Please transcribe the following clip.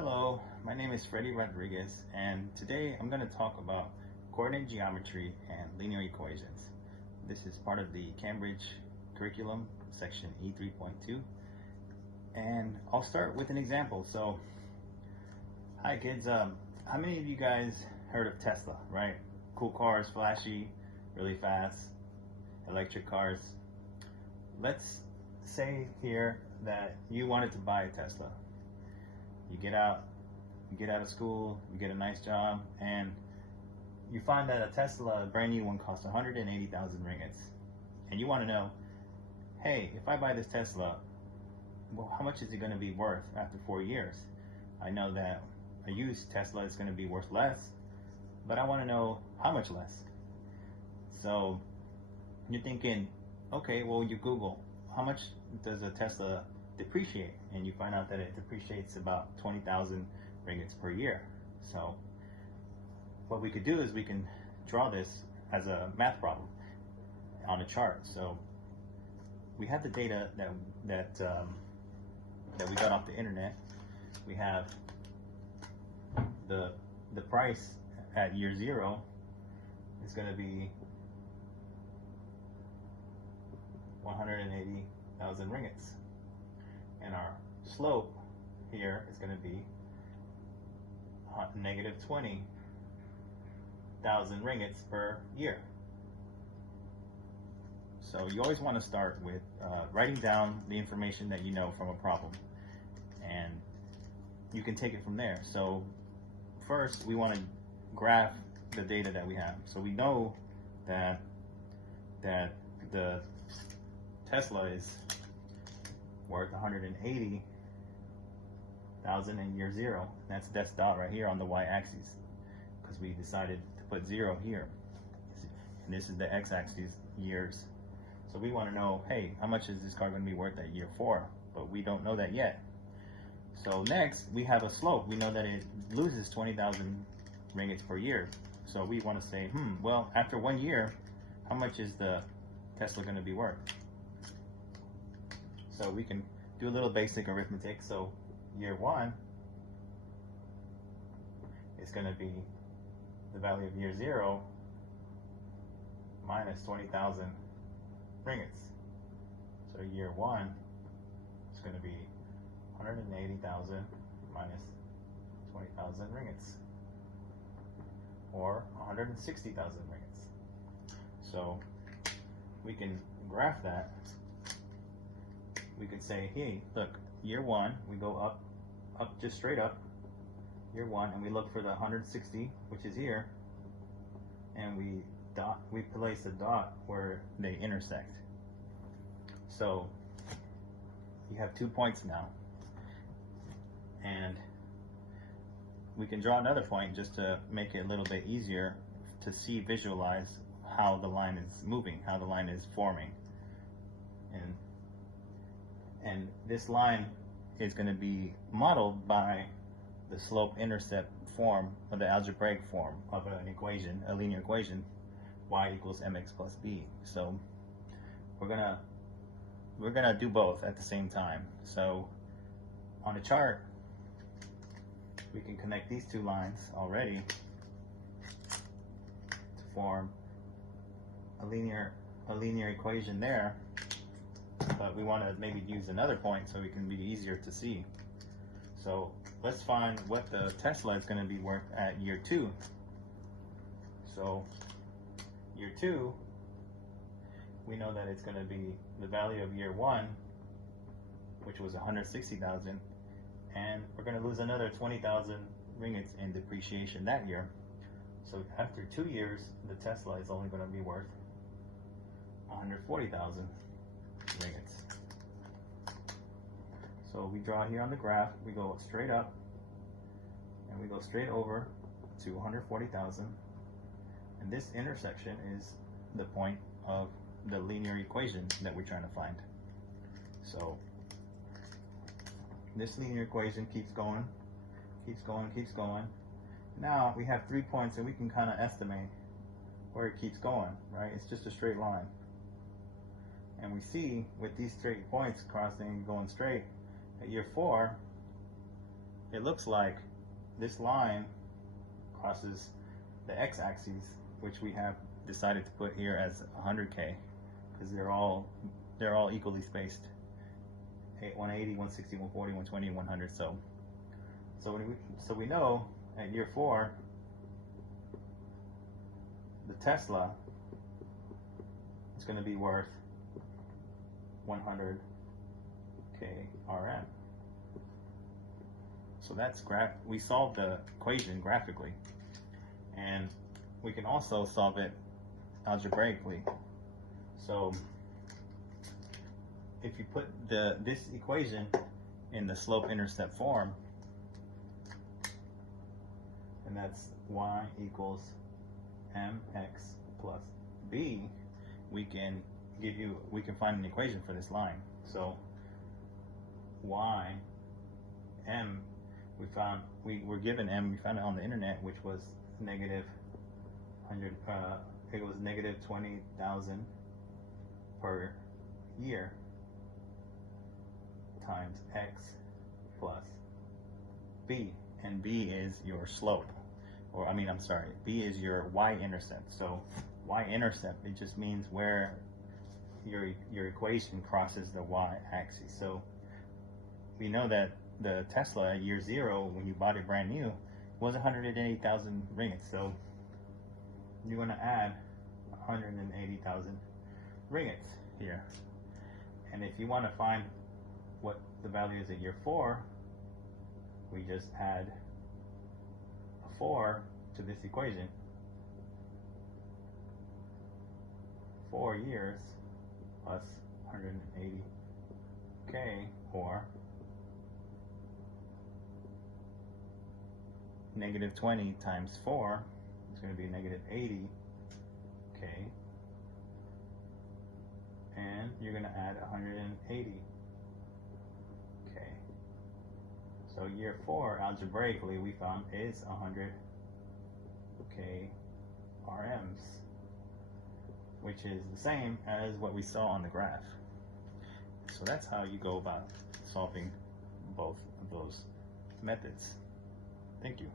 Hello, my name is Freddy Rodriguez, and today I'm going to talk about coordinate geometry and linear equations. This is part of the Cambridge curriculum, section E3.2, and I'll start with an example. So, hi kids, how many of you guys heard of Tesla, right? Cool cars, flashy, really fast, electric cars. Let's say here that you wanted to buy a Tesla. You get out of school, you get a nice job, and you find that a Tesla, a brand new one, costs 180,000 ringgits. And you want to know, hey, if I buy this Tesla, well, how much is it going to be worth after 4 years? I know that a used Tesla is going to be worth less, but I want to know how much less. So you're thinking, okay, well, you Google, how much does a Tesla depreciate? And you find out that it depreciates about 20,000 ringgits per year. So what we could do is we can draw this as a math problem on a chart. So we have the data that we got off the internet. We have the price at year 0 is going to be 180,000 ringgits. And our slope here is going to be negative 20,000 ringgits per year. So you always want to start with writing down the information that you know from a problem, and you can take it from there. So first we want to graph the data that we have. So we know that the Tesla is worth 180,000 in year 0. That's dot right here on the y-axis, because we decided to put 0 here. And this is the x-axis, years. So we want to know, hey, how much is this car going to be worth at year 4? But we don't know that yet. So next, we have a slope. We know that it loses 20,000 ringgits per year. So we want to say, well, after 1 year, how much is the Tesla going to be worth? So we can do a little basic arithmetic. So year 1 is going to be the value of year 0 minus 20,000 ringgits. So year 1 is going to be 180,000 minus 20,000 ringgits, or 160,000 ringgits. So we can graph that. We could say, hey, look, year 1, we go up, just straight up, year 1, and we look for the 160, which is here, and we place a dot where they intersect. So you have 2 points now, and we can draw another point just to make it a little bit easier to visualize how the line is moving, how the line is forming. And this line is going to be modeled by the slope-intercept form, or the algebraic form of an equation, a linear equation, y equals mx plus b. So we're gonna do both at the same time. So on a chart, we can connect these two lines already to form a linear equation there. But we want to maybe use another point so it can be easier to see. So let's find what the Tesla is going to be worth at year 2. So year 2, we know that it's going to be the value of year 1, which was 160,000, and we're going to lose another 20,000 ringgits in depreciation that year. So after 2 years, the Tesla is only going to be worth 140,000 ringgits. So we draw here on the graph, we go straight up, and we go straight over to 140,000, and this intersection is the point of the linear equation that we're trying to find. So this linear equation keeps going, keeps going, keeps going. Now we have 3 points, and we can kind of estimate where it keeps going, right? It's just a straight line. And we see with these straight points crossing, going straight, at year 4, it looks like this line crosses the x-axis, which we have decided to put here as 100K, because they're all equally spaced. 180, 160, 140, 120, 100. So we know at year 4, the Tesla is going to be worth 100K RM. So that's we solved the equation graphically, and we can also solve it algebraically. So if you put this equation in the slope-intercept form, and that's y equals mx plus b, we can find an equation for this line. So y, m, we were given m, we found it on the internet, which was negative 100, it was negative 20,000 per year times x plus b, and b is your slope, or b is your y-intercept. So y-intercept, it just means where your equation crosses the y-axis. So we know that the Tesla at year 0, when you bought it brand new, was 180,000 ringgits. So you're going to add 180,000 ringgits here. And if you want to find what the value is at year 4, we just add a 4 to this equation. 4 years plus 180K, or negative 20 times 4 is going to be negative 80K, and you're going to add 180K. So year 4, algebraically, we found is 100K RMs, which is the same as what we saw on the graph. So that's how you go about solving both of those methods. Thank you.